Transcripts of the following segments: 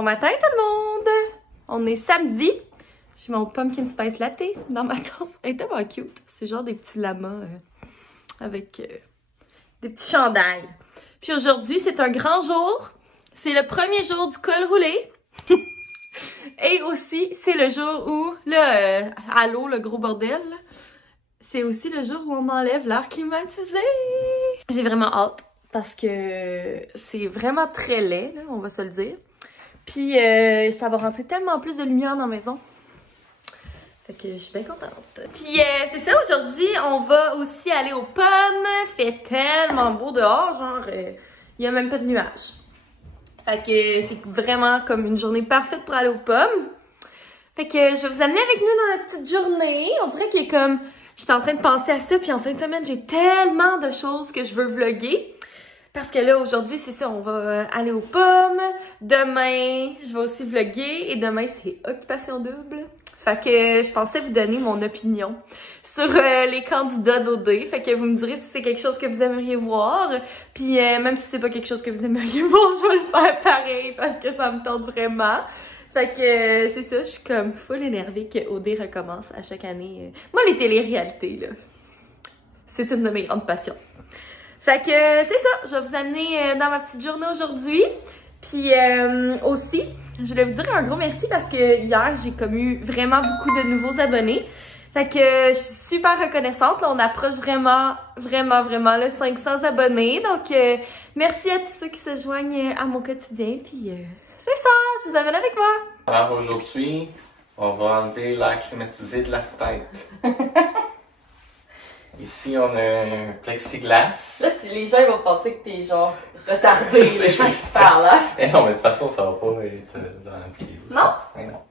Bon matin tout le monde! On est samedi. J'ai mon pumpkin spice latte dans ma tasse. Elle est tellement cute. C'est genre des petits lamas avec des petits chandails. Puis aujourd'hui, c'est un grand jour. C'est le premier jour du col roulé. Et aussi, c'est le jour où, là, allô, le gros bordel, c'est aussi le jour où on enlève l'air climatisé. J'ai vraiment hâte parce que c'est vraiment très laid, là, on va se le dire. Puis ça va rentrer tellement plus de lumière dans la maison. Fait que je suis bien contente. Puis c'est ça, aujourd'hui, on va aussi aller aux pommes. Fait tellement beau dehors, genre, il y a même pas de nuages. Fait que c'est vraiment comme une journée parfaite pour aller aux pommes. Fait que je vais vous amener avec nous dans notre petite journée. On dirait qu'il est comme... J'étais en train de penser à ça, puis en fin de semaine, j'ai tellement de choses que je veux vlogger. Parce que là, aujourd'hui, c'est ça, on va aller aux pommes. Demain, je vais aussi vlogger. Et demain, c'est occupation double. Fait que je pensais vous donner mon opinion sur les candidats d'OD. Fait que vous me direz si c'est quelque chose que vous aimeriez voir. Puis même si c'est pas quelque chose que vous aimeriez voir, je vais le faire pareil parce que ça me tente vraiment. Fait que c'est ça, je suis comme full énervée que OD recommence à chaque année. Moi, les télé-réalités, là, c'est une de mes grandes passions. Fait que c'est ça, je vais vous amener dans ma petite journée aujourd'hui. Puis aussi, je voulais vous dire un gros merci parce que hier, j'ai comme eu vraiment beaucoup de nouveaux abonnés. Fait que je suis super reconnaissante. Là, on approche vraiment le 500 abonnés. Donc, merci à tous ceux qui se joignent à mon quotidien. Puis c'est ça, je vous amène avec moi. Alors aujourd'hui, on va enlever l'air climatisé de la fenêtre. Ici, on a un plexiglas. Là, les gens ils vont penser que t'es genre retardé, les gens qui se parlent, là. Eh non, mais de toute façon, ça va pas être dans la vidéo. Non? Mais non.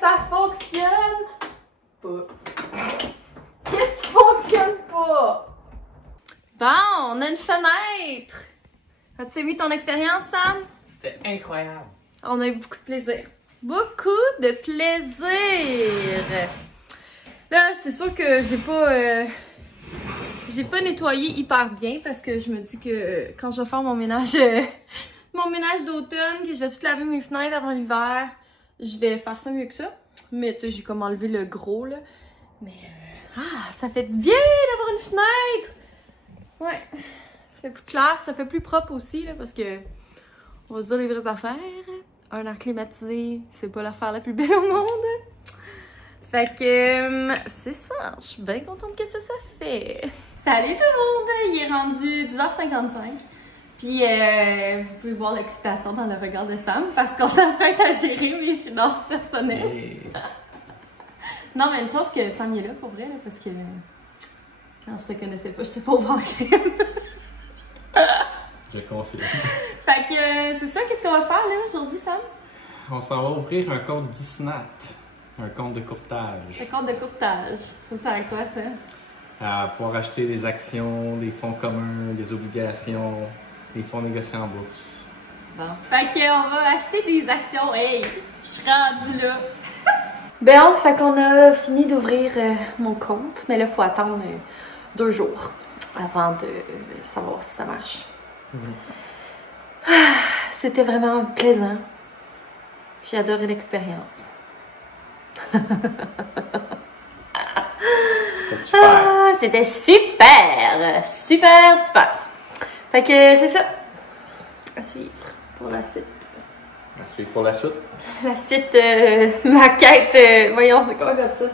Ça fonctionne pas. Qu'est-ce qui fonctionne pas? Bon, on a une fenêtre. As-tu aimé ton expérience, Sam? C'était incroyable. On a eu beaucoup de plaisir. Beaucoup de plaisir. Là, c'est sûr que j'ai pas nettoyé hyper bien parce que je me dis que quand je vais faire mon ménage d'automne, que je vais tout laver mes fenêtres avant l'hiver, je vais faire ça mieux que ça. Mais tu sais, j'ai comme enlevé le gros, là. Mais, ça fait du bien d'avoir une fenêtre! Ouais. Ça fait plus clair, ça fait plus propre aussi, là, parce que, on va se dire les vraies affaires. Un air climatisé, c'est pas l'affaire la plus belle au monde. Fait que, c'est ça. Je suis bien contente que ça fait. Salut tout le monde! Il est rendu 10h55. Puis, vous pouvez voir l'excitation dans le regard de Sam parce qu'on s'apprête à gérer mes finances personnelles. Hey. Non, mais une chose que Sam est là pour vrai, là, parce que quand je te connaissais pas, j'étais pauvre en crème. Je confirme. Fait que c'est ça, qu'est-ce qu'on va faire là aujourd'hui, Sam? On s'en va ouvrir un compte Disnat, un compte de courtage. Un compte de courtage. Ça sert à quoi, ça? À pouvoir acheter des actions, des fonds communs, des obligations. Les fonds négociés en bourse. Bon. Fait qu'on va acheter des actions. Hey, je suis rendue là. Bon, fait qu'on a fini d'ouvrir mon compte. Mais là, il faut attendre 2 jours avant de savoir si ça marche. C'était vraiment plaisant. J'ai adoré l'expérience. C'était super! Super! Fait que c'est ça. À suivre pour la suite. À suivre pour la suite. La suite, ma quête, voyons, c'est comment on dit ça?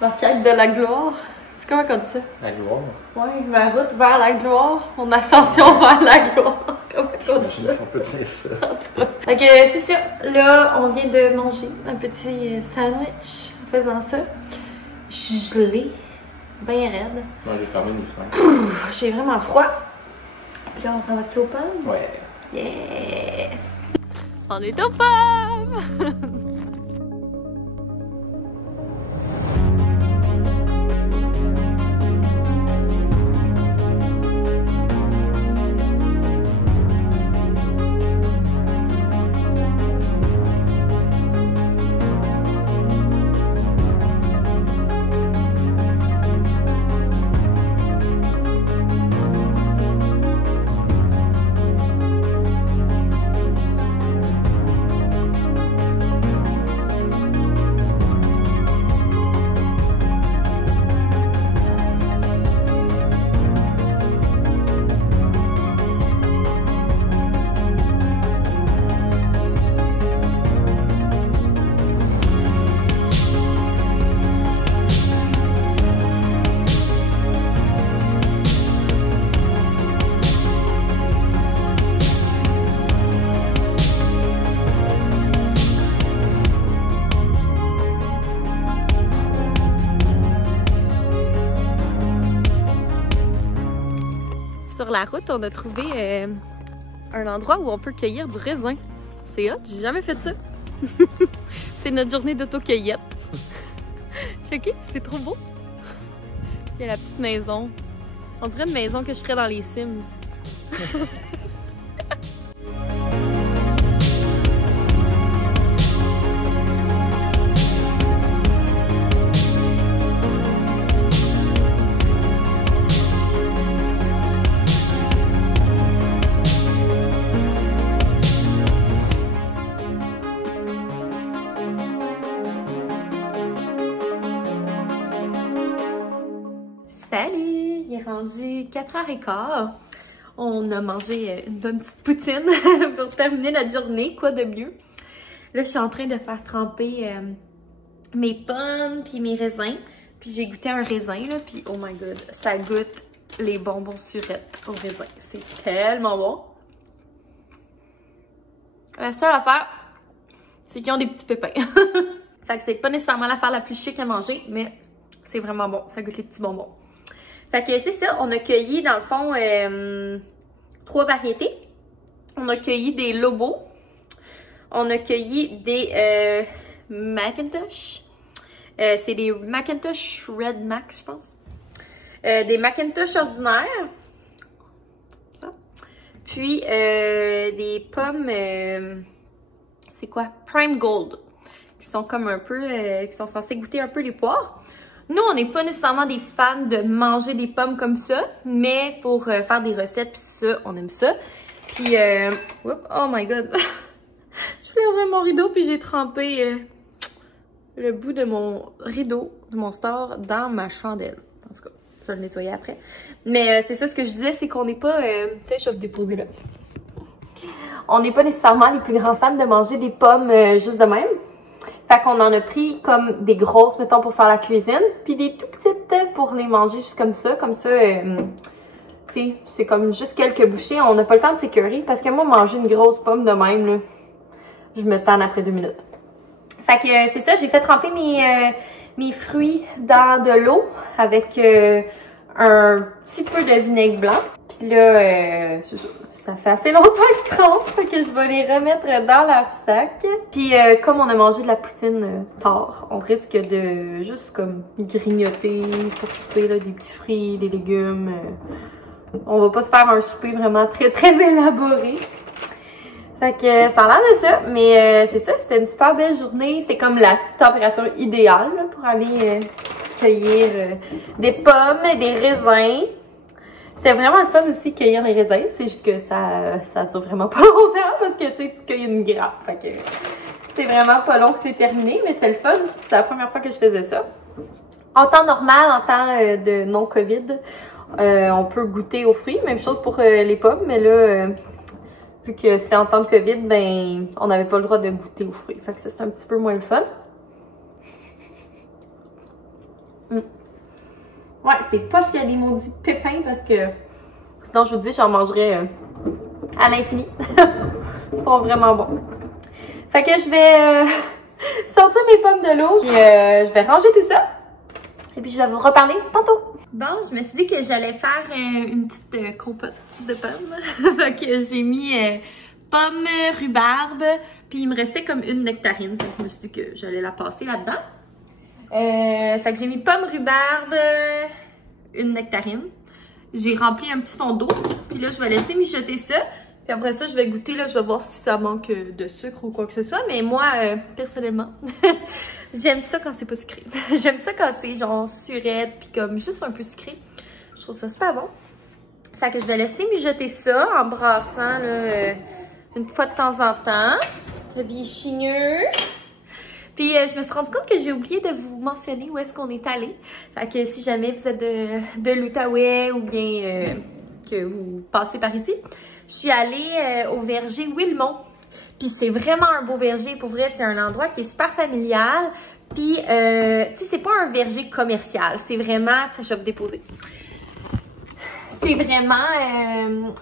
Ma quête de la gloire. C'est comment on dit ça? La gloire. Ouais, ma route vers la gloire. Mon ascension vers la gloire. Comment on dit ça? J'imagine qu'on peut dire ça. Ok, c'est ça. Là, on vient de manger un petit sandwich en faisant ça. Gelé. Bien raide. Moi, j'ai fermé les fenêtres. J'ai vraiment froid. Puis là, on s'en va-tu aux pommes? Ouais. Yeah! On est aux pommes! Sur la route, on a trouvé un endroit où on peut cueillir du raisin. C'est hot, j'ai jamais fait ça. C'est notre journée d'auto-cueillette. Checkez, c'est trop beau. Il y a la petite maison. On dirait une maison que je ferais dans les Sims. Salut! Il est rendu 4h15. On a mangé une bonne petite poutine pour terminer notre journée. Quoi de mieux? Là, je suis en train de faire tremper mes pommes puis mes raisins. Puis j'ai goûté un raisin, là, puis oh my god, ça goûte les bonbons surettes au raisin. C'est tellement bon. La seule affaire, c'est qu'ils ont des petits pépins. Fait que c'est pas nécessairement l'affaire la plus chic à manger, mais c'est vraiment bon. Ça goûte les petits bonbons. Fait que c'est ça, on a cueilli dans le fond 3 variétés. On a cueilli des Lobos. On a cueilli des Macintosh. C'est des Macintosh Red Mac, je pense. Des Macintosh ordinaires. Ça. Puis des pommes, c'est quoi? Prime Gold. Qui sont comme un peu, qui sont censées goûter un peu les poires. Nous, on n'est pas nécessairement des fans de manger des pommes comme ça, mais pour faire des recettes, puis ça, on aime ça. Puis, oh my god, je voulais ouvrir mon rideau, puis j'ai trempé le bout de mon rideau, de mon store, dans ma chandelle. En tout cas, je vais le nettoyer après. Mais c'est ça, ce que je disais, c'est qu'on n'est pas, tu sais, je vais vous déposer là. On n'est pas nécessairement les plus grands fans de manger des pommes juste de même. Fait qu'on en a pris comme des grosses, mettons, pour faire la cuisine, puis des tout petites pour les manger juste comme ça. Comme ça, tu sais, c'est comme juste quelques bouchées. On n'a pas le temps de s'écœurer, parce que moi, manger une grosse pomme de même, là, je me tanne après 2 minutes. Fait que c'est ça, j'ai fait tremper mes fruits dans de l'eau avec un petit peu de vinaigre blanc. Puis là, c'est ça. Ça fait assez longtemps qu'ils trempent, fait que je vais les remettre dans leur sac. Puis comme on a mangé de la poutine tard, on risque de juste comme grignoter pour souper là, des petits fruits, des légumes. On va pas se faire un souper vraiment très très élaboré. Fait que ça a l'air de ça, mais c'est ça, c'était une super belle journée. C'est comme la température idéale là, pour aller cueillir des pommes, des raisins. C'était vraiment le fun aussi de cueillir les raisins, c'est juste que ça dure vraiment pas longtemps parce que tu sais, tu cueilles une grappe. Fait que c'est vraiment pas long que c'est terminé, mais c'était le fun. C'est la première fois que je faisais ça. En temps normal, en temps de non-COVID, on peut goûter aux fruits. Même chose pour les pommes, mais là, vu que c'était en temps de COVID, ben, on n'avait pas le droit de goûter aux fruits. Fait que ça, c'est un petit peu moins le fun. Ouais, c'est poche qu'il y a des maudits pépins parce que sinon, je vous dis, j'en mangerais à l'infini. Ils sont vraiment bons. Fait que je vais sortir mes pommes de l'eau. Je vais ranger tout ça. Et puis, je vais vous reparler tantôt. Bon, je me suis dit que j'allais faire une petite compote de pommes. Fait que j'ai mis pommes, rhubarbe, puis il me restait comme une nectarine. Fait que je me suis dit que j'allais la passer là-dedans. Fait que j'ai mis pommes, rhubarbe, une nectarine. J'ai rempli un petit fond d'eau. Puis là, je vais laisser mijoter ça. Puis après ça, je vais goûter. Là, je vais voir si ça manque de sucre ou quoi que ce soit. Mais moi, personnellement, j'aime ça quand c'est pas sucré. J'aime ça quand c'est genre surette puis comme juste un peu sucré. Je trouve ça super bon. Fait que je vais laisser mijoter ça en brassant là, une fois de temps en temps. C'est bien chigneux. Puis je me suis rendu compte que j'ai oublié de vous mentionner où est-ce qu'on est allé. Fait que si jamais vous êtes de l'Outaouais ou bien que vous passez par ici, je suis allée au verger Wilmont. Puis c'est vraiment un beau verger. Pour vrai, c'est un endroit qui est super familial. Puis, tu sais, c'est pas un verger commercial. C'est vraiment... Je vais vous déposer. C'est vraiment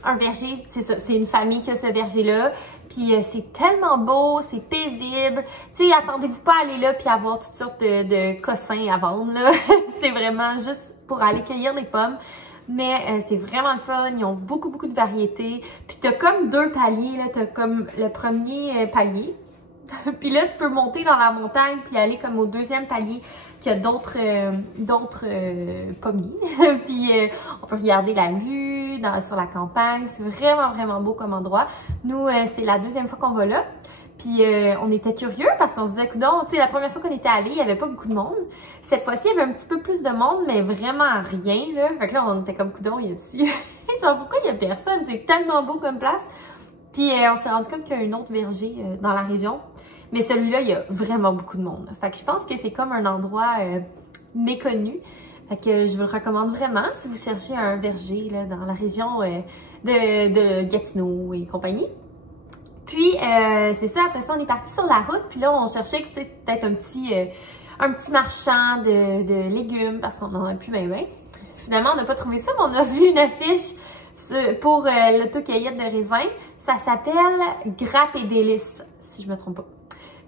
un verger. C'est ça. C'est une famille qui a ce verger-là. Puis c'est tellement beau, c'est paisible. Tu sais, attendez-vous pas à aller là puis avoir toutes sortes de cossins à vendre, là. C'est vraiment juste pour aller cueillir des pommes. Mais c'est vraiment le fun. Ils ont beaucoup de variétés. Puis t'as comme deux paliers, là. T'as comme le premier palier. Puis là, tu peux monter dans la montagne puis aller comme au deuxième palier qui a d'autres pommiers. Puis on peut regarder la vue sur la campagne. C'est vraiment beau comme endroit. Nous, c'est la deuxième fois qu'on va là. Puis on était curieux parce qu'on se disait, coudonc, tu sais, la première fois qu'on était allé, il y avait pas beaucoup de monde. Cette fois-ci, il y avait un petit peu plus de monde, mais vraiment rien, là. Fait que là, on était comme, coudonc, il y a-tu... Genre, pourquoi il y a personne? C'est tellement beau comme place. Puis on s'est rendu compte qu'il y a un autre verger dans la région. Mais celui-là, il y a vraiment beaucoup de monde. Fait que je pense que c'est comme un endroit méconnu. Fait que je vous le recommande vraiment si vous cherchez un verger là, dans la région de Gatineau et compagnie. Puis, c'est ça, après ça, on est parti sur la route. Puis là, on cherchait peut-être un petit marchand de légumes parce qu'on en a plus ben. Finalement, on n'a pas trouvé ça, mais on a vu une affiche pour l'autocueillette de raisin. Ça s'appelle Grappe et Délices, si je me trompe pas.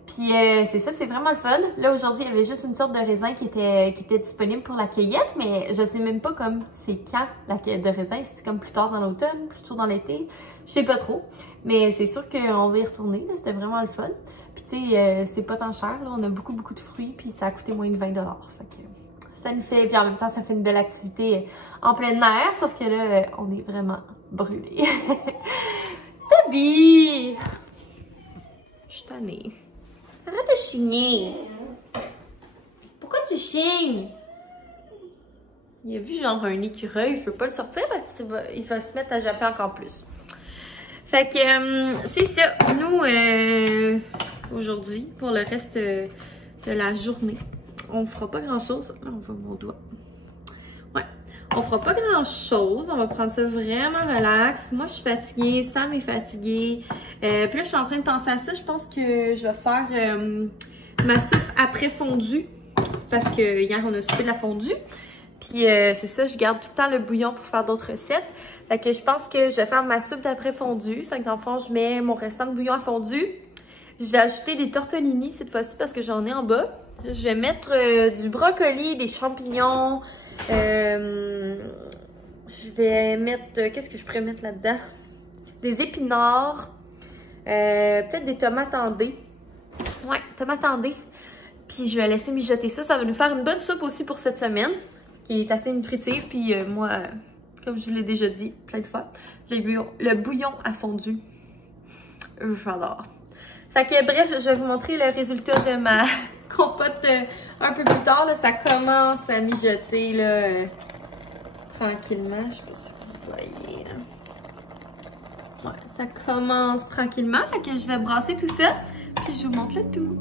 Puis c'est ça, c'est vraiment le fun. Là, aujourd'hui, il y avait juste une sorte de raisin qui était disponible pour la cueillette, mais je sais même pas comme c'est quand la cueillette de raisin. C'est comme plus tard dans l'automne, plus tôt dans l'été. Je sais pas trop. Mais c'est sûr qu'on va y retourner. C'était vraiment le fun. Puis tu sais, c'est pas tant cher. Là. On a beaucoup de fruits, puis ça a coûté moins de 20 $. Fait que ça nous fait, puis en même temps, ça fait une belle activité en plein air. Sauf que là, on est vraiment brûlés. Toby! Je suis tannée. Arrête de chigner. Pourquoi tu chignes? Il a vu genre un écureuil, je veux pas le sortir parce qu'il va se mettre à japper encore plus. Fait que c'est ça. Nous, aujourd'hui, pour le reste de la journée, on fera pas grand chose. Là, on voit mon doigt. Ouais. On fera pas grand chose. On va prendre ça vraiment relax. Moi, je suis fatiguée. Sam est fatigué. Puis là, je suis en train de penser à ça. Je pense que je vais faire ma soupe après fondue. Parce que hier, on a soupé de la fondue. Puis c'est ça, je garde tout le temps le bouillon pour faire d'autres recettes. Fait que je pense que je vais faire ma soupe d'après fondue. Fait que dans le fond, je mets mon restant de bouillon à fondu. Je vais ajouter des tortellini cette fois-ci parce que j'en ai en bas. Je vais mettre du brocoli, des champignons. Je vais mettre... Qu'est-ce que je pourrais mettre là-dedans? Des épinards. Peut-être des tomates en dés. Ouais, tomates en dés. Puis je vais laisser mijoter ça. Ça va nous faire une bonne soupe aussi pour cette semaine. Qui est assez nutritive. Puis moi, comme je vous l'ai déjà dit plein de fois, le bouillon a fondu. J'adore. Fait que bref, je vais vous montrer le résultat de ma compote un peu plus tard. Là, ça commence à mijoter là, tranquillement. Je sais pas si vous voyez. Ouais, ça commence tranquillement. Fait que je vais brasser tout ça. Puis je vous montre le tout.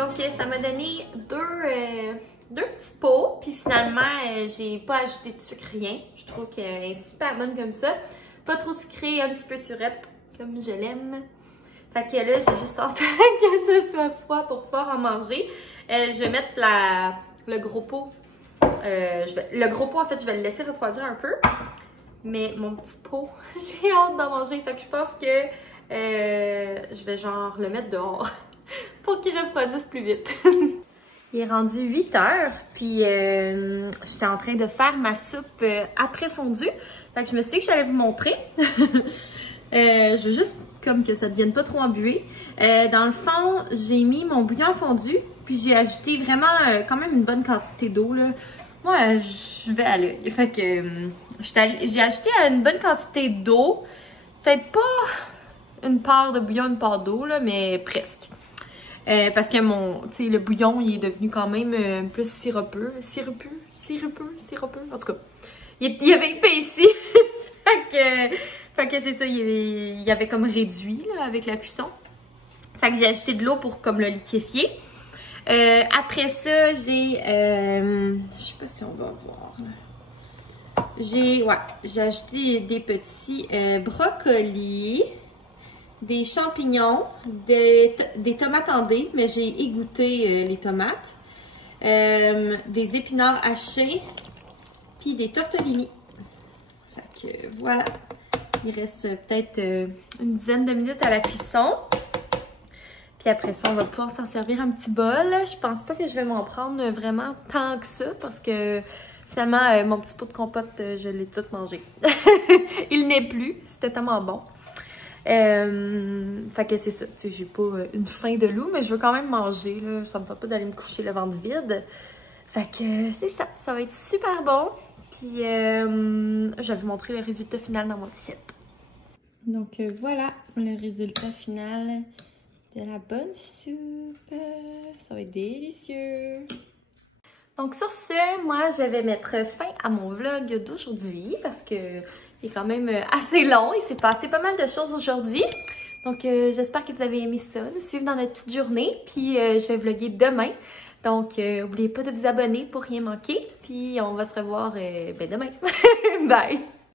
Donc, ça m'a donné deux petits pots. Puis finalement, j'ai pas ajouté de sucre, rien. Je trouve qu'elle est super bonne comme ça. Pas trop sucrée, un petit peu surette, comme je l'aime. Fait que là, j'ai juste hâte que ce soit froid pour pouvoir en manger. Je vais mettre le gros pot. Le gros pot, en fait, je vais le laisser refroidir un peu. Mais mon petit pot, j'ai hâte d'en manger. Fait que je pense que je vais genre le mettre dehors pour qu'il refroidisse plus vite. Il est rendu 8 h, puis j'étais en train de faire ma soupe après fondue. Fait que je me suis dit que j'allais vous montrer. Je veux juste comme que ça ne devienne pas trop embué. Dans le fond, j'ai mis mon bouillon fondu, puis j'ai ajouté vraiment quand même une bonne quantité d'eau, là. Moi, je vais à l'œil. Fait que j'ai ajouté une bonne quantité d'eau. Peut-être pas une part de bouillon, une part d'eau, là, mais presque. Parce que le bouillon, il est devenu quand même plus sirupeux. Sirupeux. En tout cas, il y avait épaissi. fait que c'est ça, il avait comme réduit là, avec la cuisson. Fait que j'ai ajouté de l'eau pour comme le liquéfier. Après ça, j'ai... je sais pas si on va voir. J'ai ajouté des petits brocolis, des champignons, des tomates en dés, mais j'ai égoutté les tomates, des épinards hachés, puis des tortellini. Fait que voilà. Il reste peut-être une dizaine de minutes à la cuisson. Puis après ça, on va pouvoir s'en servir un petit bol. Je pense pas que je vais m'en prendre vraiment tant que ça parce que finalement, mon petit pot de compote, je l'ai tout mangé. Il n'est plus. C'était tellement bon. Fait que c'est ça. Tu sais, j'ai pas une faim de loup, mais je veux quand même manger. Là. Ça me tente pas d'aller me coucher le ventre vide. Fait que c'est ça. Ça va être super bon. Puis je vais vous montrer le résultat final dans mon assiette. Donc voilà le résultat final de la bonne soupe. Ça va être délicieux. Donc sur ce, moi je vais mettre fin à mon vlog d'aujourd'hui parce que il est quand même assez long. Il s'est passé pas mal de choses aujourd'hui. Donc j'espère que vous avez aimé ça, de suivre dans notre petite journée. Puis je vais vlogger demain. Donc n'oubliez pas de vous abonner pour rien manquer. Puis on va se revoir demain. Bye!